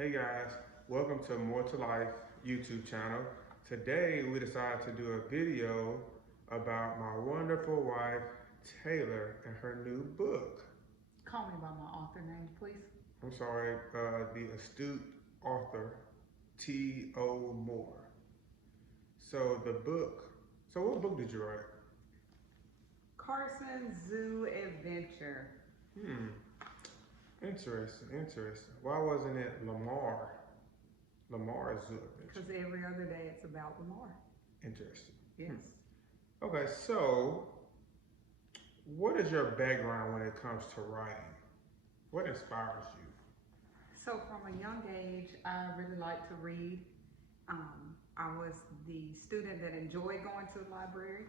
Hey guys, welcome to More to Life YouTube channel. Today we decided to do a video about my wonderful wife Taylor and her new book. Call me by my author name, please. I'm sorry, the astute author T.O. Moore. So the book, so what book did you write? Carson Zoo Adventure. Hmm, interesting. Why wasn't it Lamar's Zoo Because Adventure? every other day it's about Lamar. Interesting. Yes. Okay, so what is your background when it comes to writing? What inspires you? So from a young age, I really liked to read. I was the student that enjoyed going to the library.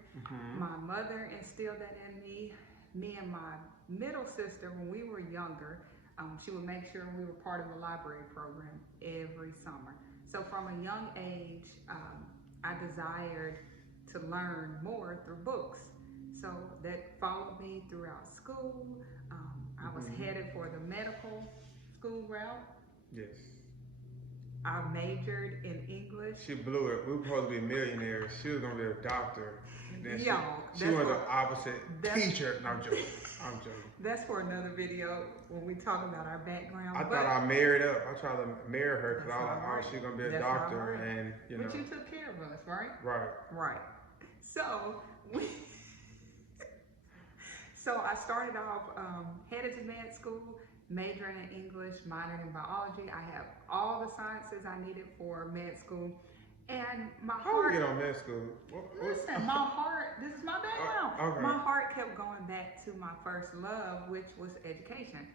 My mother instilled that in me. Me and my middle sister, when we were younger, she would make sure we were part of the library program every summer. So from a young age, I desired to learn more through books. So that followed me throughout school. I was headed for the medical school route. Yes. I majored in English. She blew it. We were supposed to be millionaires. She was gonna be a doctor. And then Y'all, she went the opposite. Teacher. No, I'm joking. I'm joking. That's for another video when we talk about our background. I thought I married up. I tried to marry her because I was like, right. oh, she's gonna be a That's doctor, all right. and you know. But you took care of us, right? Right. Right. So we. So I started off headed to med school, majoring in English, minoring in biology. I have all the sciences I needed for med school. And my How heart. did you get on med school? Listen, my heart, this is my background. Okay. My heart kept going back to my first love, which was education.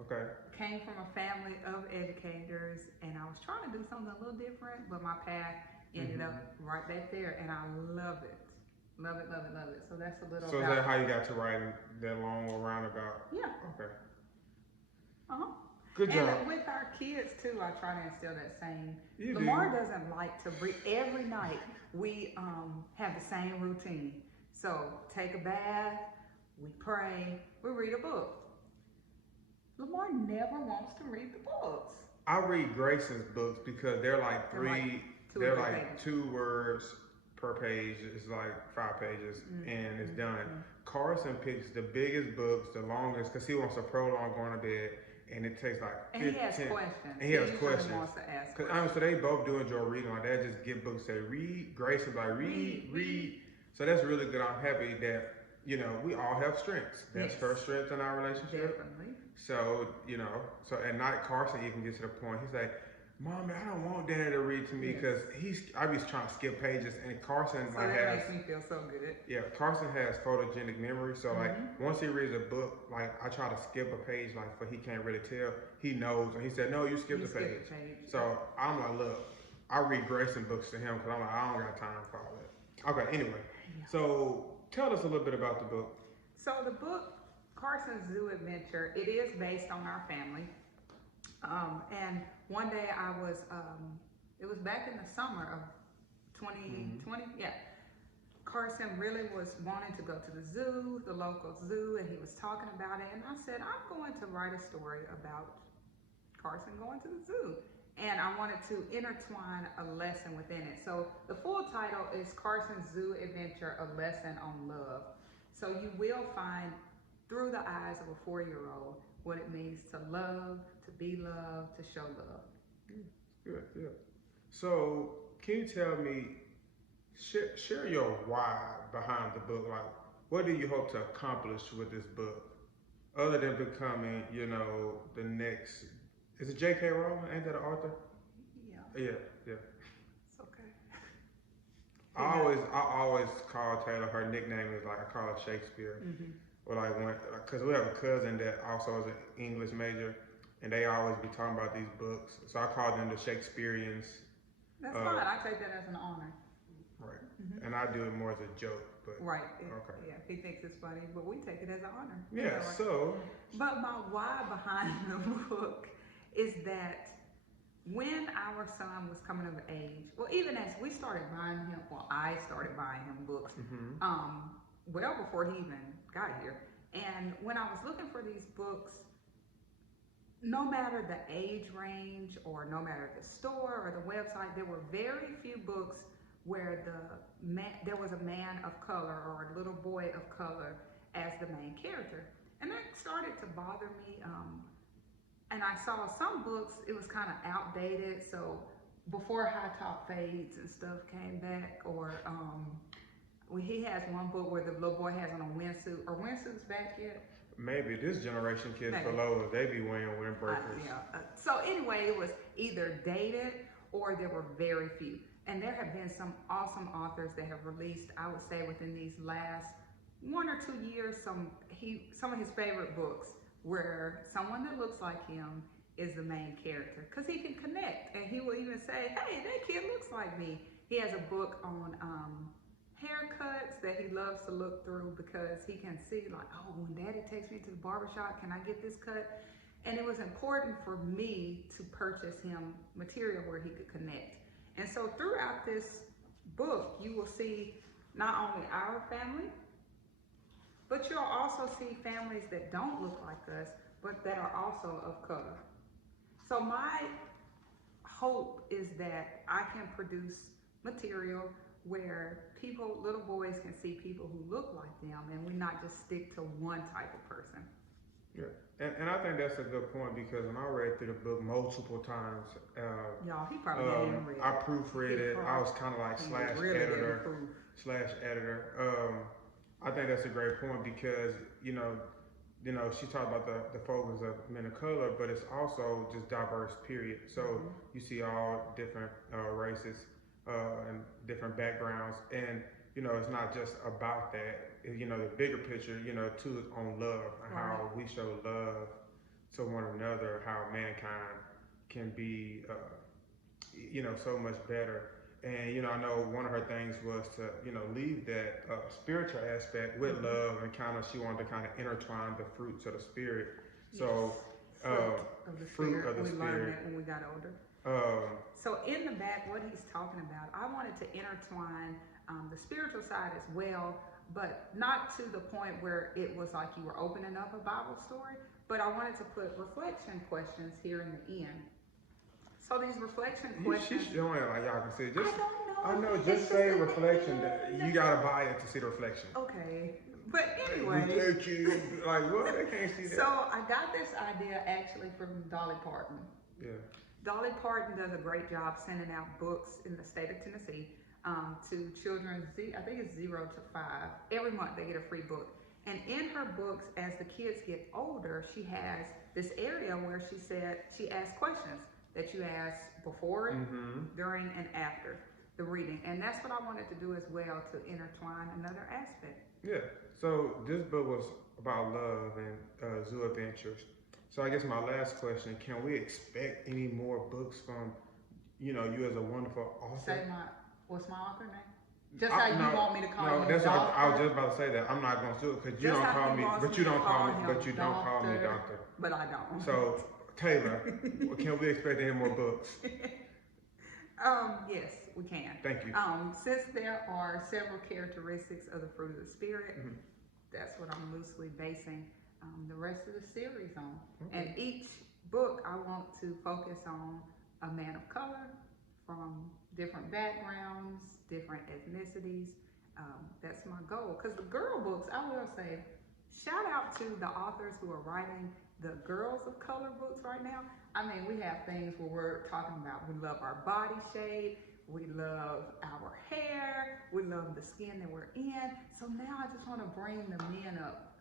Okay. Came from a family of educators, and I was trying to do something a little different, but my path ended up right back there, and I love it. Love it. So that's a little. So is that how you got to writing that long roundabout? Yeah. Okay. Good job. And with our kids too, I try to instill that same. Lamar doesn't like to read. Every night we have the same routine. So take a bath, we pray, we read a book. Lamar never wants to read the books. I read Grayson's books because they're like they're like 2 words per page. It's like 5 pages and it's done. Carson picks the biggest books, the longest, because he wants to prolong going to bed, and it takes like 15. And he has questions. And he has questions. Wants to ask questions. So they both do enjoy reading. Like they just get books, say read. Grayson like read. So that's really good. I'm happy that we all have strengths. That's her strength in our relationship. Definitely. So so at night Carson even gets to the point. He's like, Mommy, I don't want Daddy to read to me because I be trying to skip pages, and Carson so that makes me feel so good. Yeah, Carson has photogenic memory, so like once he reads a book, like I try to skip a page, like but he can't really tell. He knows, and he said, "No, you skip the page." So I'm like, look, I read Grayson books to him because I'm like, I don't got time for all that. Okay, anyway, so tell us a little bit about the book. So the book, Carson's Zoo Adventure, it is based on our family. And one day I was, it was back in the summer of 2020, yeah. Carson really was wanting to go to the zoo, the local zoo, and he was talking about it. And I said, I'm going to write a story about Carson going to the zoo. And I wanted to intertwine a lesson within it. So the full title is Carson's Zoo Adventure, A Lesson on Love. So you will find through the eyes of a 4-year-old what it means to love, to be loved, to show love. Good. So can you tell me, share your why behind the book? Like, what do you hope to accomplish with this book? Other than becoming, the next, is it J.K. Rowling? Ain't that an author? Yeah. It's okay. I always call Taylor, her nickname is like, I call her Shakespeare. Or like because we have a cousin that also is an English major, and they always be talking about these books. So I call them the Shakespeareans. That's fine. I take that as an honor. Right. And I do it more as a joke, but right. Okay. Yeah, he thinks it's funny, but we take it as an honor. Yeah. So. But my why behind the book is that when our son was coming of age, well, even as we started buying him, I started buying him books. Well before he even got here. And when I was looking for these books, no matter the age range or no matter the store or the website, there were very few books where there was a man of color or a little boy of color as the main character. And that started to bother me. And I saw some books, it was kind of outdated. So before high top fades and stuff came back, or he has one book where the little boy has on a windsuit. Are windsuits back yet? Maybe this generation kids below us, they be wearing windbreakers. So anyway, it was either dated or there were very few. And there have been some awesome authors that have released, I would say within these last 1 or 2 years, some of his favorite books where someone that looks like him is the main character. Because he can connect, and he will even say, hey, that kid looks like me. He has a book on haircuts that he loves to look through because he can see like, oh, when daddy takes me to the barbershop, can I get this cut? And it was important for me to purchase him material where he could connect. And so throughout this book, you will see not only our family, but you'll also see families that don't look like us, but that are also of color. So my hope is that I can produce material where little boys can see people who look like them, and we not just stick to one type of person. Yeah, and I think that's a good point, because when I read through the book multiple times, y'all, he probably didn't read it. I proofread it. I was kind of like slash editor. I think that's a great point, because you know, she talked about the focus of men of color, but it's also just diverse, period. So you see all different races and different backgrounds, and it's not just about that. The bigger picture, too, is on love and how we show love to one another, how mankind can be, so much better. And, I know one of her things was to, leave that spiritual aspect with love, and she wanted to kind of intertwine the fruits of the spirit. Yes. So, fruit of the spirit. We learned that when we got older. So in the back, what he's talking about, I wanted to intertwine the spiritual side as well, but not to the point where it was like you were opening up a Bible story, but I wanted to put reflection questions here in the end. So these reflection questions. She's showing it like y'all can see. I know. Just say reflection. You gotta buy it to see the reflection. Okay, but anyway. Like what? They can't see that. So I got this idea actually from Dolly Parton. Yeah. Dolly Parton does a great job sending out books in the state of Tennessee to children, I think it's 0 to 5. Every month they get a free book. And in her books, as the kids get older, she has this area where she asks questions that you ask before, during, and after the reading. And that's what I wanted to do as well, to intertwine another aspect. Yeah. So this book was about love and zoo adventures. So I guess my last question, can we expect any more books from, you as a wonderful author? What's my author name? Just how you want me to call you. No, that's what I was just about to say that. I'm not going to do it because you don't call me, but you don't call me doctor. But I don't. So, Taylor, can we expect any more books? Yes, we can. Thank you. Since there are several characteristics of the fruit of the spirit, that's what I'm loosely basing the rest of the series on. Okay. And each book I want to focus on a man of color from different backgrounds, different ethnicities. That's my goal. Because the girl books, I will say, shout out to the authors who are writing the girls of color books right now. I mean, we have things where we're talking about, we love our body shape, we love our hair, we love the skin that we're in. So now I just want to bring the men up.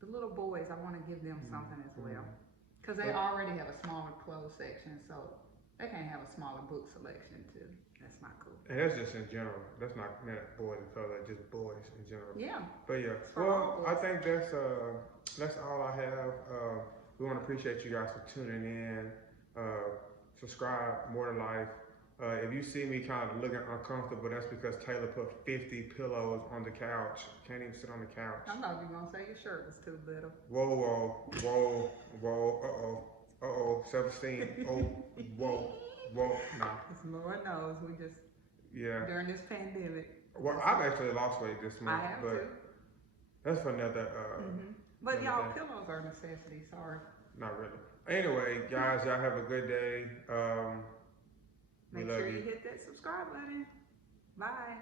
The little boys, I want to give them something as well. Because they already have a smaller clothes section, so they can't have a smaller book selection too. That's not cool. And that's just in general. That's not meant boys and color, just boys in general. Yeah. But yeah. Well, I think that's all I have. We want to appreciate you guys for tuning in. Subscribe, More to Life. If you see me kind of looking uncomfortable, that's because Taylor put 50 pillows on the couch. Can't even sit on the couch. I thought you were going to say your shirt was too little. Whoa. Uh-oh. Self-esteem. Whoa. Nah. It's Lord knows. We just, during this pandemic. Well, I've actually lost weight this month. I have but too. That's for another But y'all, pillows are a necessity. Sorry. Not really. Anyway, guys, y'all have a good day. Make sure you hit that subscribe button. Bye.